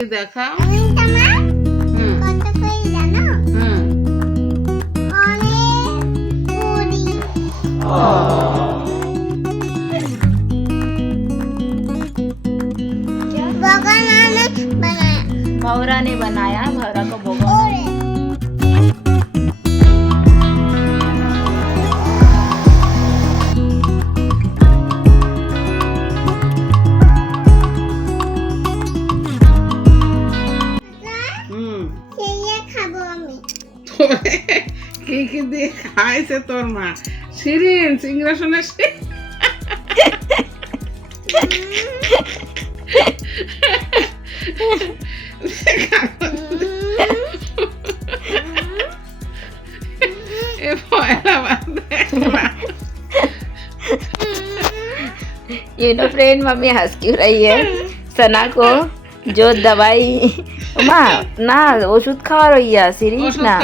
দেখাও। भौरा ने बनाया, भौरा को भोगा। কি কি দিয়ে খাইছে তোর মা? শিরিন, সিংহাসনের ये नो फ्रेंड, मम्मी हंस क्यों रही है? सना को जो दवाई माँ ना ओषुध खा रही है, सीरीज ना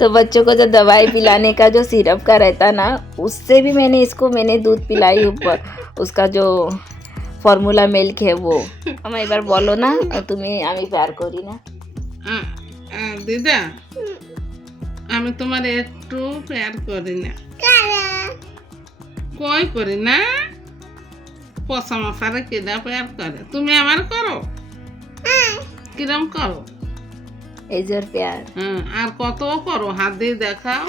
तो बच्चों को जो दवाई पिलाने का जो सिरप का रहता ना, उससे भी मैंने दूध पिलाई ऊपर, उसका जो फॉर्मूला मिल्क है वो। हम एक बार बोलो ना, तुम्हें आमी प्यार करी ना। দিদা, আমি তোমার একটু প্যার করি না। কই করি না? পচা মশারে কেডা প্যার করে? তুমি আমার করো? কিরম করো? এজর প্যার। আর কত করো? হাত দিয়ে দেখাও।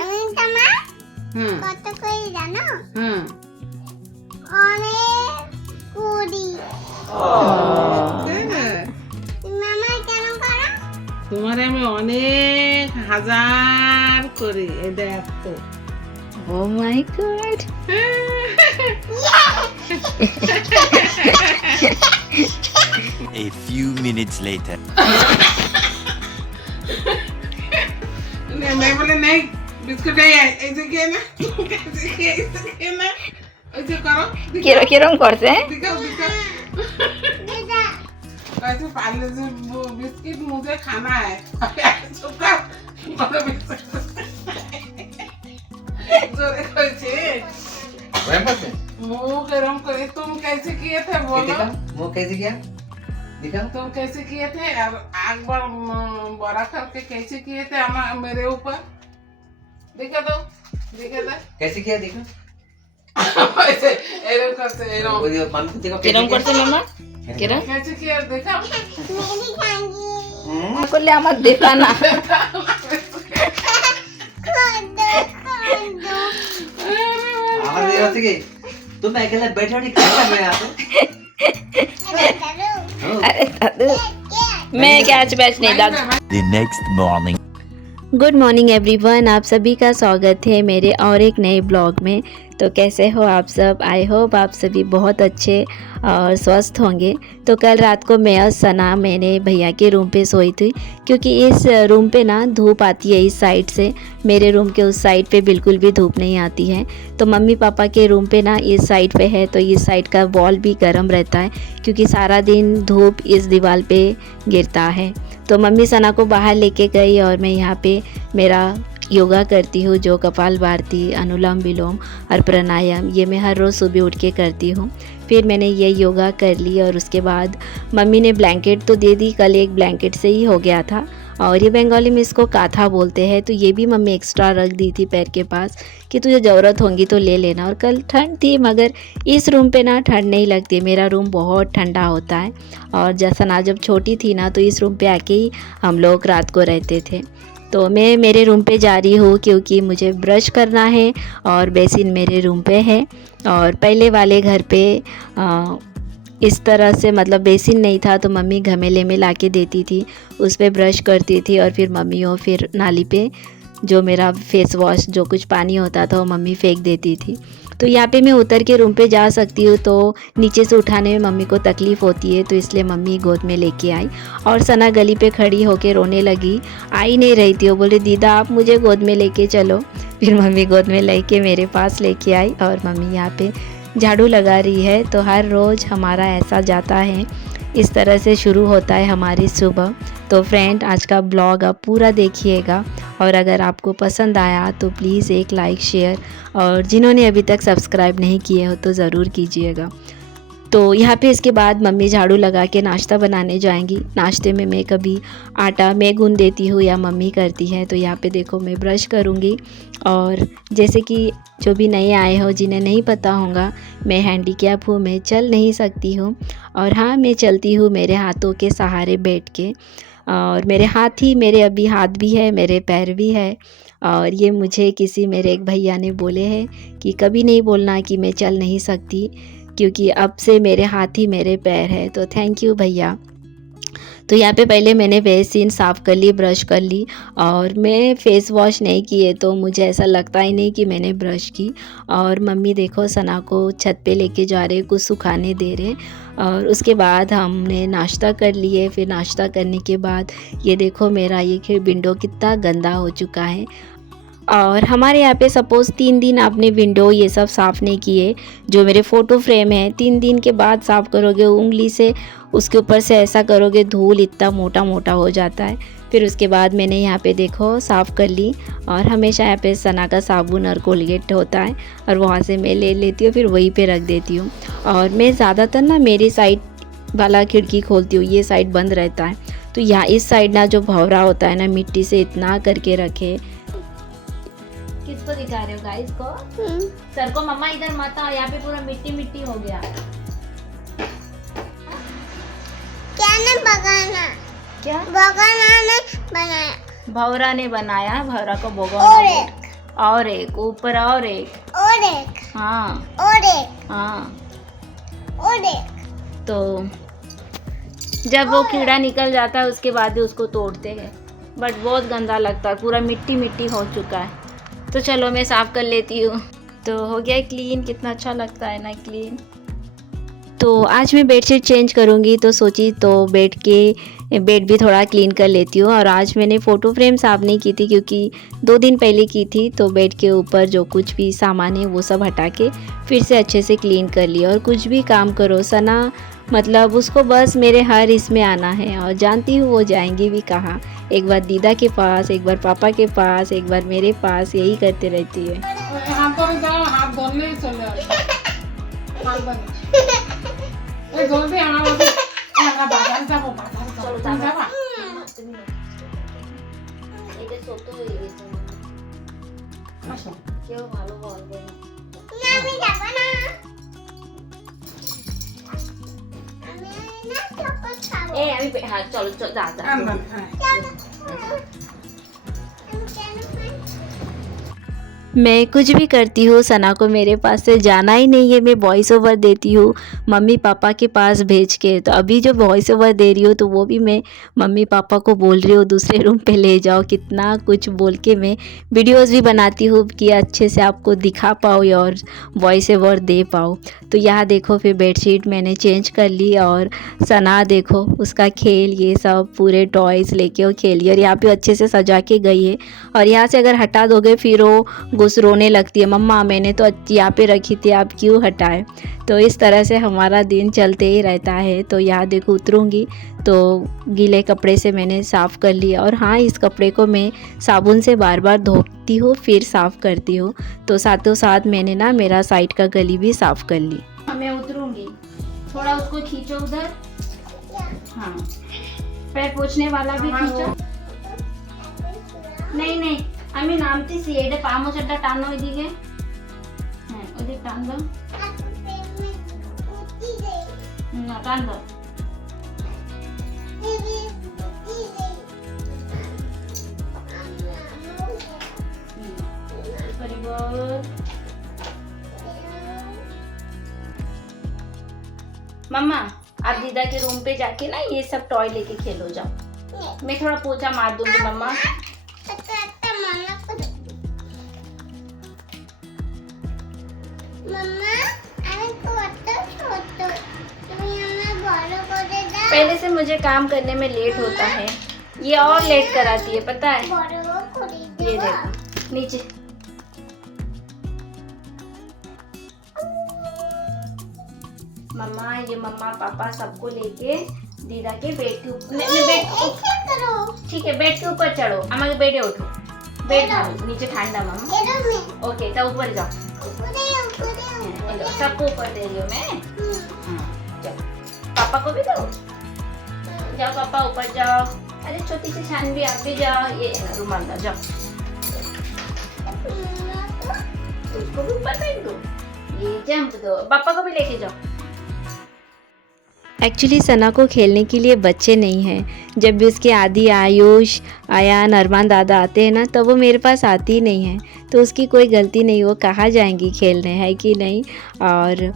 কত কই জানো? অনেক কুড়ি। মামা কেন করো? তোমারে আমি অনেক হাজার করি। এই দেখো। Oh my God! A few minutes later. मैं बोले नहीं, बिस्कुट नहीं है, ऐसे किया ना, ऐसे किया ना, ऐसे करो। किरम करते हैं? दिखाओ। ऐसे पाले से बिस्किट मुझे खाना है। चुप कर। जोरे कैसे? मुंह गरम करे। तुम कैसे किए थे बोलो? मुंह कैसे किया? दिखा। तुम कैसे किए थे? आग बड़ा करके कैसे किए थे मेरे ऊपर? दिखा दो। कैसे किया देखो? ऐसे एरम करते एरम। मम्मी को देखो किरम करते मम्मा? किरम? कैसे किया देखा? मेरी खाएंगी। को ले मत देखा ना। हमारे देवर से कि तुम अकेले बैठे नहीं खाएगा मैं यहाँ पे। अरे दादू, मैं कैच बैच नहीं दादू। The next morning. Good morning everyone, आप सभी का स्वागत है मेरे और एक नए ब्लॉग में। तो कैसे हो आप सब? आई होप आप सभी बहुत अच्छे और स्वस्थ होंगे। तो कल रात को मैं और सना मैंने भैया के रूम पे सोई थी, क्योंकि इस रूम पे ना धूप आती है इस साइड से, मेरे रूम के उस साइड पे बिल्कुल भी धूप नहीं आती है। तो मम्मी पापा के रूम पे ना इस साइड पे है, तो इस साइड का वॉल भी गर्म रहता है, क्योंकि सारा दिन धूप इस दीवार पे गिरता है। तो मम्मी सना को बाहर लेके गई और मैं यहाँ पे मेरा योगा करती हूँ, जो कपाल भारती, अनुलोम विलोम और प्राणायाम, ये मैं हर रोज़ सुबह उठ के करती हूँ। फिर मैंने ये योगा कर ली और उसके बाद मम्मी ने ब्लैंकेट तो दे दी, कल एक ब्लैंकेट से ही हो गया था, और ये बंगाली में इसको काथा बोलते हैं। तो ये भी मम्मी एक्स्ट्रा रख दी थी पैर के पास कि तुझे ज़रूरत होगी तो ले लेना। और कल ठंड थी, मगर इस रूम पे ना ठंड नहीं लगती, मेरा रूम बहुत ठंडा होता है। और जैसा ना जब छोटी थी ना, तो इस रूम पे आके ही हम लोग रात को रहते थे। तो मैं मेरे रूम पे जा रही हूँ, क्योंकि मुझे ब्रश करना है और बेसिन मेरे रूम पे है। और पहले वाले घर पे इस तरह से मतलब बेसिन नहीं था, तो मम्मी घमेले में लाके देती थी, उस पर ब्रश करती थी, और फिर मम्मी वो फिर नाली पे जो मेरा फेस वॉश जो कुछ पानी होता था वो मम्मी फेंक देती थी। तो यहाँ पे मैं उतर के रूम पे जा सकती हूँ, तो नीचे से उठाने में मम्मी को तकलीफ़ होती है, तो इसलिए मम्मी गोद में लेके आई। और सना गली पे खड़ी होके रोने लगी, आई नहीं रही थी, वो बोले दीदा आप मुझे गोद में लेके चलो। फिर मम्मी गोद में लेके मेरे पास लेके आई, और मम्मी यहाँ पे झाड़ू लगा रही है। तो हर रोज़ हमारा ऐसा जाता है, इस तरह से शुरू होता है हमारी सुबह। तो फ्रेंड, आज का ब्लॉग आप पूरा देखिएगा, और अगर आपको पसंद आया तो प्लीज़ एक लाइक शेयर, और जिन्होंने अभी तक सब्सक्राइब नहीं किए हो तो ज़रूर कीजिएगा। तो यहाँ पे इसके बाद मम्मी झाड़ू लगा के नाश्ता बनाने जाएंगी। नाश्ते में मैं कभी आटा मैं गूंद देती हूँ या मम्मी करती है। तो यहाँ पे देखो मैं ब्रश करूँगी। और जैसे कि जो भी नए आए हो जिन्हें नहीं पता होगा, मैं हैंडीकैप हूँ, मैं चल नहीं सकती हूँ। और हाँ, मैं चलती हूँ मेरे हाथों के सहारे बैठ के। और मेरे हाथ ही मेरे अभी हाथ भी है, मेरे पैर भी है। और ये मुझे किसी मेरे एक भैया ने बोले हैं कि कभी नहीं बोलना कि मैं चल नहीं सकती, क्योंकि अब से मेरे हाथ ही मेरे पैर है। तो थैंक यू भैया। तो यहाँ पे पहले मैंने बेसिन साफ़ कर ली, ब्रश कर ली। और मैं फ़ेस वॉश नहीं किए तो मुझे ऐसा लगता ही नहीं कि मैंने ब्रश की। और मम्मी देखो सना को छत पे लेके जा रहे, कुछ सुखाने दे रहे। और उसके बाद हमने नाश्ता कर लिए। फिर नाश्ता करने के बाद ये देखो मेरा ये विंडो कितना गंदा हो चुका है। और हमारे यहाँ पे सपोज़ 3 दिन आपने विंडो ये सब साफ़ नहीं किए, जो मेरे फ़ोटो फ्रेम है 3 दिन के बाद साफ़ करोगे उंगली से, उसके ऊपर से ऐसा करोगे, धूल इतना मोटा मोटा हो जाता है। फिर उसके बाद मैंने यहाँ पे देखो साफ़ कर ली। और हमेशा यहाँ पे सना का साबुन और कोलगेट होता है, और वहाँ से मैं ले लेती हूँ, फिर वहीं पे रख देती हूँ। और मैं ज़्यादातर ना मेरी साइड वाला खिड़की खोलती हूँ, ये साइड बंद रहता है। तो यहाँ इस साइड ना जो भंवरा होता है ना, मिट्टी से इतना करके रखे। किसको दिखा रहे हो गाइस को? सर को। मम्मा इधर मत आओ, यहाँ पे पूरा मिट्टी मिट्टी हो गया। क्या ने बनाना? क्या बगाना ने बनाया? भंवरा ने बनाया, भंवरा को और भगवान। एक और एक ऊपर और एक। और एक हाँ और एक हाँ। और एक। तो जब वो कीड़ा निकल जाता है उसके बाद ही उसको तोड़ते हैं, बट बहुत गंदा लगता है, पूरा मिट्टी मिट्टी हो चुका है। तो चलो मैं साफ़ कर लेती हूँ। तो हो गया क्लीन, कितना अच्छा लगता है ना क्लीन। तो आज मैं बेडशीट चेंज करूँगी, तो सोची तो बेड भी थोड़ा क्लीन कर लेती हूँ। और आज मैंने फ़ोटो फ्रेम साफ़ नहीं की थी, क्योंकि 2 दिन पहले की थी। तो बेड के ऊपर जो कुछ भी सामान है वो सब हटा के फिर से अच्छे से क्लीन कर लिया। और कुछ भी काम करो सना, मतलब उसको बस मेरे हर इसमें आना है। और जानती हूँ वो जाएंगी भी कहाँ, एक बार दीदा के पास, एक बार पापा के पास, एक बार मेरे पास, यही करते रहती है। यहाँ पर जाओ, हाथ धोने ही चले आओ। जल्दी हमारा बाजार जाओ, बाजार जाओ। जाओ। আসো। না আমি যাব না। আমি না চকলেট খাবো। হ্যাঁ চলো যা যা। আনবা, হ্যাঁ। मैं कुछ भी करती हूँ, सना को मेरे पास से जाना ही नहीं है। मैं वॉइस ओवर देती हूँ मम्मी पापा के पास भेज के। तो अभी जो वॉइस ओवर दे रही हूँ तो वो भी मैं मम्मी पापा को बोल रही हूँ दूसरे रूम पे ले जाओ। कितना कुछ बोल के मैं वीडियोस भी बनाती हूँ कि अच्छे से आपको दिखा पाओ और वॉइस ओवर दे पाओ। तो यहाँ देखो फिर बेडशीट मैंने चेंज कर ली। और सना देखो उसका खेल ये सब पूरे टॉयज़ लेके वो खेली, और यहाँ पे अच्छे से सजा के गई है। और यहाँ से अगर हटा दोगे फिर वो रोने लगती है, मम्मा मैंने तो यहाँ पे रखी थी, आप क्यों हटाए। तो इस तरह से हमारा दिन चलते ही रहता है। तो यहाँ देखो उतरूँगी तो गीले कपड़े से मैंने साफ़ कर लिया। और हाँ, इस कपड़े को मैं साबुन से बार बार धोती हूँ फिर साफ़ करती हूँ। तो साथों साथ मैंने ना मेरा साइड का गली भी साफ़ कर ली। मैं उतरूँगी, थोड़ा उसको खींचो उधर। हाँ, पैर पोंछने वाला भी खींचो। नहीं नहीं, আমি নামতেছি, এটা পা মোছাটা টানো ওইদিকে। হ্যাঁ ওইদিকে টান দাও, না টান দাও। मम्मा आप दीदा के रूम पे जाके ना ये सब टॉय लेके खेलो जाओ। मैं थोड़ा पोछा मार दूंगी मम्मा। पहले से मुझे काम करने में लेट होता है, ये और लेट कराती है पता है। ये देखो नीचे। मम्मा ये मम्मा पापा सबको लेके दीदा के बेड के ऊपर, ठीक है बेड के ऊपर चढ़ो। हमारे बेडे उठो, बेड नीचे ठंडा मम्मा। ओके तो ऊपर जाओ, सबको ऊपर दे रही हूँ मैं। पापा को भी दो। जाओ पापा ऊपर जाओ। अरे छोटी सी छान भी आप भी जाओ। ये रुमाल ला जाओ। उसको भी ऊपर फेंक दो। ये जंप दो। पापा को भी लेके जाओ। एक्चुअली सना को खेलने के लिए बच्चे नहीं हैं। जब भी उसके आदि आयुष आयान अरमान दादा आते हैं ना, तो वो मेरे पास आती ही नहीं है। तो उसकी कोई गलती नहीं, वो कहाँ जाएंगी खेलने, है कि नहीं। और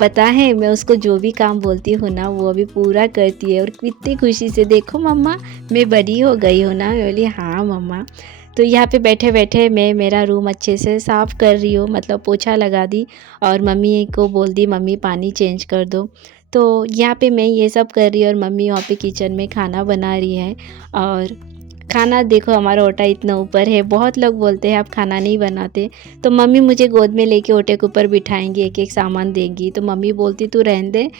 पता है मैं उसको जो भी काम बोलती हूँ ना, वो अभी पूरा करती है। और कितनी खुशी से, देखो मम्मा मैं बड़ी हो गई हूँ ना। मैं बोली हाँ मम्मा। तो यहाँ पे बैठे बैठे मैं मेरा रूम अच्छे से साफ़ कर रही हूँ, मतलब पोछा लगा दी और मम्मी को बोल दी मम्मी पानी चेंज कर दो। तो यहाँ पे मैं ये सब कर रही हूँ और मम्मी वहाँ पे किचन में खाना बना रही है। और खाना देखो हमारा ओटा इतना ऊपर है। बहुत लोग बोलते हैं आप खाना नहीं बनाते, तो मम्मी मुझे गोद में लेके ओटे के ऊपर बिठाएंगी, एक एक सामान देंगी। तो मम्मी बोलती तू रहने दे,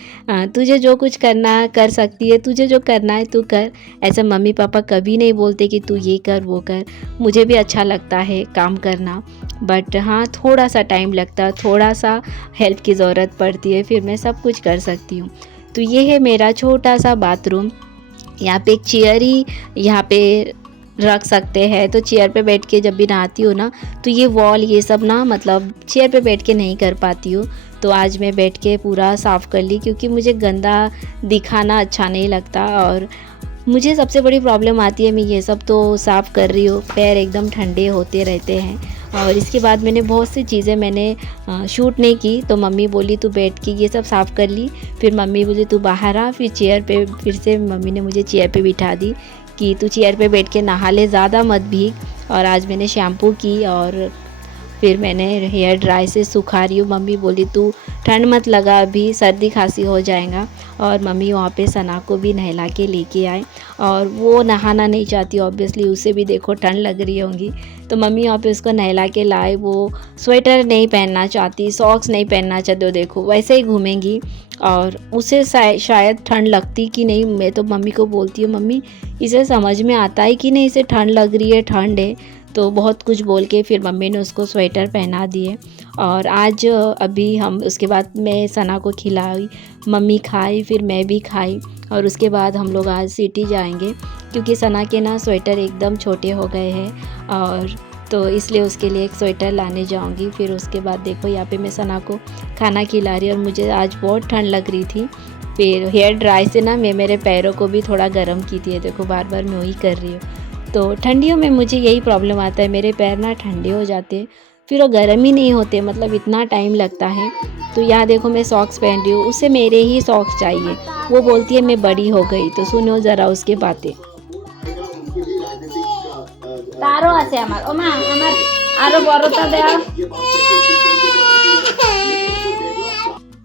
तुझे जो कुछ करना कर सकती है, तुझे जो करना है तू कर। ऐसा मम्मी पापा कभी नहीं बोलते कि तू ये कर वो कर। मुझे भी अच्छा लगता है काम करना, बट हाँ थोड़ा सा टाइम लगता है, थोड़ा सा हेल्प की ज़रूरत पड़ती है, फिर मैं सब कुछ कर सकती हूँ। तो ये है मेरा छोटा सा बाथरूम। यहाँ पे एक चेयर ही यहाँ पे रख सकते हैं, तो चेयर पे बैठ के जब भी नहाती हूँ ना, तो ये वॉल ये सब ना मतलब चेयर पे बैठ के नहीं कर पाती हूँ। तो आज मैं बैठ के पूरा साफ़ कर ली, क्योंकि मुझे गंदा दिखाना अच्छा नहीं लगता। और मुझे सबसे बड़ी प्रॉब्लम आती है, मैं ये सब तो साफ़ कर रही हूँ, पैर एकदम ठंडे होते रहते हैं। और इसके बाद मैंने बहुत सी चीज़ें मैंने शूट नहीं की, तो मम्मी बोली तू बैठ के ये सब साफ़ कर ली। फिर मम्मी बोली तू बाहर आ। फिर चेयर पे फिर से मम्मी ने मुझे चेयर पे बिठा दी कि तू चेयर पे बैठ के नहा ले, ज़्यादा मत भीग। और आज मैंने शैम्पू की और फिर मैंने हेयर ड्राई से सुखा रही हूँ। मम्मी बोली तू ठंड मत लगा, अभी सर्दी खांसी हो जाएगा। और मम्मी वहाँ पे सना को भी नहला के लेके आए, और वो नहाना नहीं चाहती ऑब्वियसली, उसे भी देखो ठंड लग रही होंगी। तो मम्मी वहाँ पे उसको नहला के लाए। वो स्वेटर नहीं पहनना चाहती, सॉक्स नहीं पहनना चाहती, देखो वैसे ही घूमेंगी। और उसे शायद ठंड लगती कि नहीं। मैं तो मम्मी को बोलती हूँ मम्मी इसे समझ में आता है कि नहीं, इसे ठंड लग रही है, ठंड है। तो बहुत कुछ बोल के फिर मम्मी ने उसको स्वेटर पहना दिए। और आज अभी हम उसके बाद मैं सना को खिलाई, मम्मी खाई, फिर मैं भी खाई। और उसके बाद हम लोग आज सिटी जाएंगे, क्योंकि सना के ना स्वेटर एकदम छोटे हो गए हैं, और तो इसलिए उसके लिए एक स्वेटर लाने जाऊंगी। फिर उसके बाद देखो यहाँ पे मैं सना को खाना खिला रही, और मुझे आज बहुत ठंड लग रही थी। फिर हेयर ड्राई से ना मैं मेरे पैरों को भी थोड़ा गर्म की थी, देखो बार बार मैं वही कर रही हूँ। तो ठंडियों में मुझे यही प्रॉब्लम आता है, मेरे पैर ना ठंडे हो जाते हैं, फिर वो गर्म ही नहीं होते, मतलब इतना टाइम लगता है। तो यहाँ देखो मैं सॉक्स पहन रही हूँ, उसे मेरे ही सॉक्स चाहिए। वो बोलती है मैं बड़ी हो गई। तो सुनो ज़रा उसकी बातें। तारो আছে আমার ওমা আমার আরো বড়টা দাও।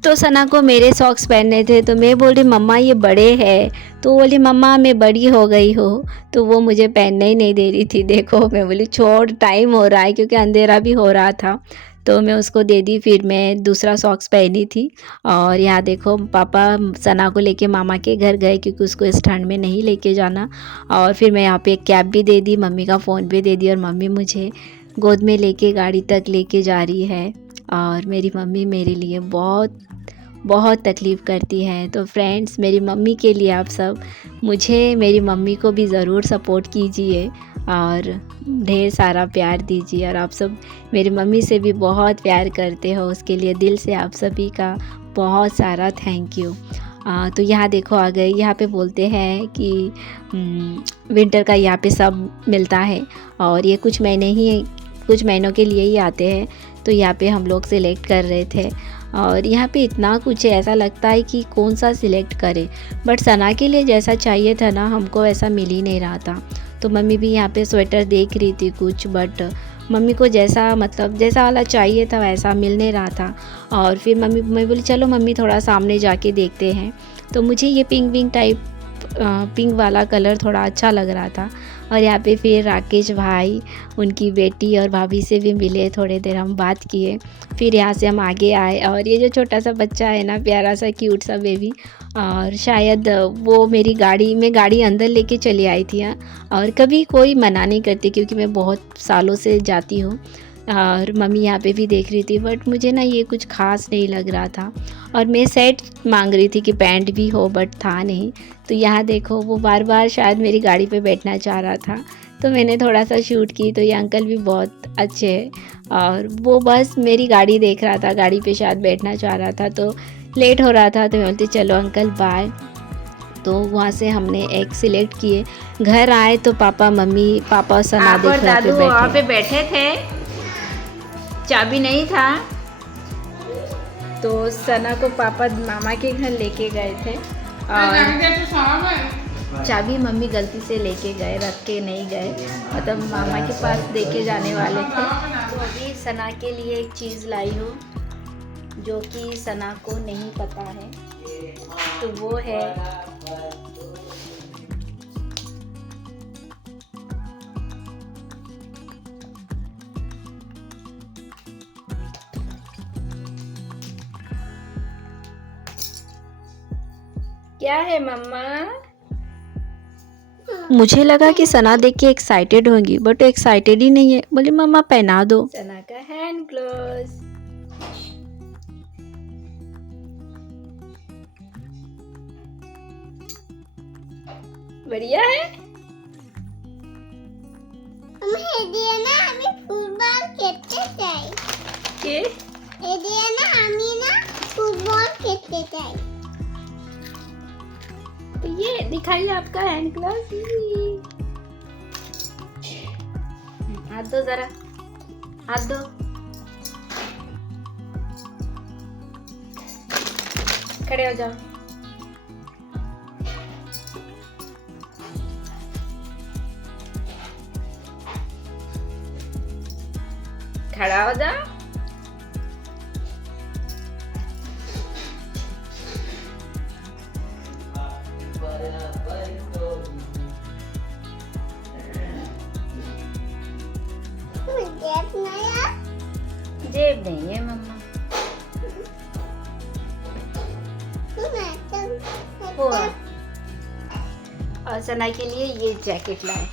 तो सना को मेरे सॉक्स पहनने थे, तो मैं बोल रही मम्मा ये बड़े हैं। तो वो बोली मम्मा मैं बड़ी हो गई हो। तो वो मुझे पहनने ही नहीं दे रही थी। देखो मैं बोली छोड़, टाइम हो रहा है, क्योंकि अंधेरा भी हो रहा था। तो मैं उसको दे दी। फिर मैं दूसरा सॉक्स पहनी थी। और यहाँ देखो पापा सना को लेके मामा के घर गए, क्योंकि उसको इस ठंड में नहीं लेके जाना। और फिर मैं यहाँ पे एक कैब भी दे दी, मम्मी का फ़ोन भी दे दी, और मम्मी मुझे गोद में लेके गाड़ी तक लेके जा रही है। और मेरी मम्मी मेरे लिए बहुत बहुत तकलीफ़ करती है। तो फ्रेंड्स मेरी मम्मी के लिए आप सब मुझे मेरी मम्मी को भी ज़रूर सपोर्ट कीजिए और ढेर सारा प्यार दीजिए। और आप सब मेरी मम्मी से भी बहुत प्यार करते हो, उसके लिए दिल से आप सभी का बहुत सारा थैंक यू। तो यहाँ देखो आ गए। यहाँ पे बोलते हैं कि विंटर का यहाँ पे सब मिलता है, और ये कुछ महीनों के लिए ही आते हैं। तो यहाँ पे हम लोग सिलेक्ट कर रहे थे, और यहाँ पे इतना कुछ है, ऐसा लगता है कि कौन सा सिलेक्ट करें। बट सना के लिए जैसा चाहिए था ना, हमको ऐसा मिल ही नहीं रहा था। तो मम्मी भी यहाँ पे स्वेटर देख रही थी कुछ, बट मम्मी को जैसा वाला चाहिए था वैसा मिल नहीं रहा था। और फिर मैं बोली चलो मम्मी थोड़ा सामने जाके देखते हैं। तो मुझे ये पिंक वाला कलर थोड़ा अच्छा लग रहा था। और यहाँ पे फिर राकेश भाई, उनकी बेटी और भाभी से भी मिले, थोड़ी देर हम बात किए। फिर यहाँ से हम आगे आए, और ये जो छोटा सा बच्चा है ना, प्यारा सा क्यूट सा बेबी, और शायद वो मेरी गाड़ी अंदर लेके चली आई थी। और कभी कोई मना नहीं करती, क्योंकि मैं बहुत सालों से जाती हूँ। और मम्मी यहाँ पे भी देख रही थी, बट मुझे ना ये कुछ खास नहीं लग रहा था। और मैं सेट मांग रही थी कि पैंट भी हो, बट था नहीं। तो यहाँ देखो वो बार बार शायद मेरी गाड़ी पे बैठना चाह रहा था, तो मैंने थोड़ा सा शूट की। तो ये अंकल भी बहुत अच्छे हैं, और वो बस मेरी गाड़ी देख रहा था, गाड़ी पे शायद बैठना चाह रहा था। तो लेट हो रहा था तो मैं बोलती चलो अंकल बाय। तो वहाँ से हमने एक सिलेक्ट किए। घर आए तो पापा और सना आप और देख रहे दादू थे वहाँ बैठे। पे बैठे थे, चाबी नहीं था, तो सना को पापा मामा के घर लेके गए थे और चाबी मम्मी गलती से लेके गए, रख के नहीं गए, मतलब मामा के पास दे के जाने वाले थे। तो अभी सना के लिए एक चीज़ लाई हूँ जो कि सना को नहीं पता है, तो वो है क्या है मम्मा? मुझे लगा कि सना देख के एक्साइटेड होंगी, बट एक्साइटेड ही नहीं है। बोली मम्मा पहना दो। सना का हैंड ग्लोव्स। बढ़िया है। দিয়ে না আমি ফুটবল খেলতে চাই के দিয়ে না আমি না ফুটবল খেলতে চাই तो ये दिखाइए आपका हैंड ग्लोव्स। हाथ दो जरा, हाथ दो। खड़े हो जाओ। खड़ा हो जाओ। जेब नया जेब नहीं है मम्मा। हुआ। और सना के लिए ये जैकेट लाए।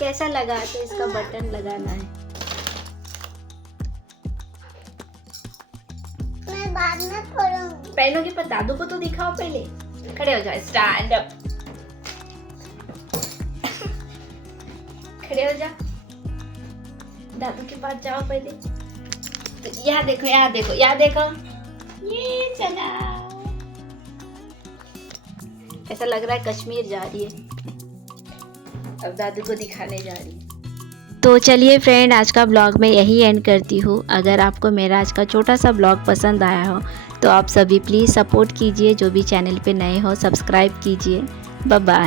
कैसा लगा? तो इसका बटन लगाना है। मैं बाद में खोलूंगी पहनोगे पर दादू को तो दिखाओ पहले। खड़े हो जाओ, स्टैंड अप। खड़े हो जाओ, दादू के पास जाओ पहले। तो यहाँ देखो, यहाँ देखो, यहाँ देखो, ये चला। ऐसा लग रहा है कश्मीर जा रही है। अब दादू को दिखाने जा रही है। तो चलिए फ्रेंड, आज का ब्लॉग मैं यही एंड करती हूँ। अगर आपको मेरा आज का छोटा सा ब्लॉग पसंद आया हो तो आप सभी प्लीज़ सपोर्ट कीजिए। जो भी चैनल पे नए हो सब्सक्राइब कीजिए। Bye bye.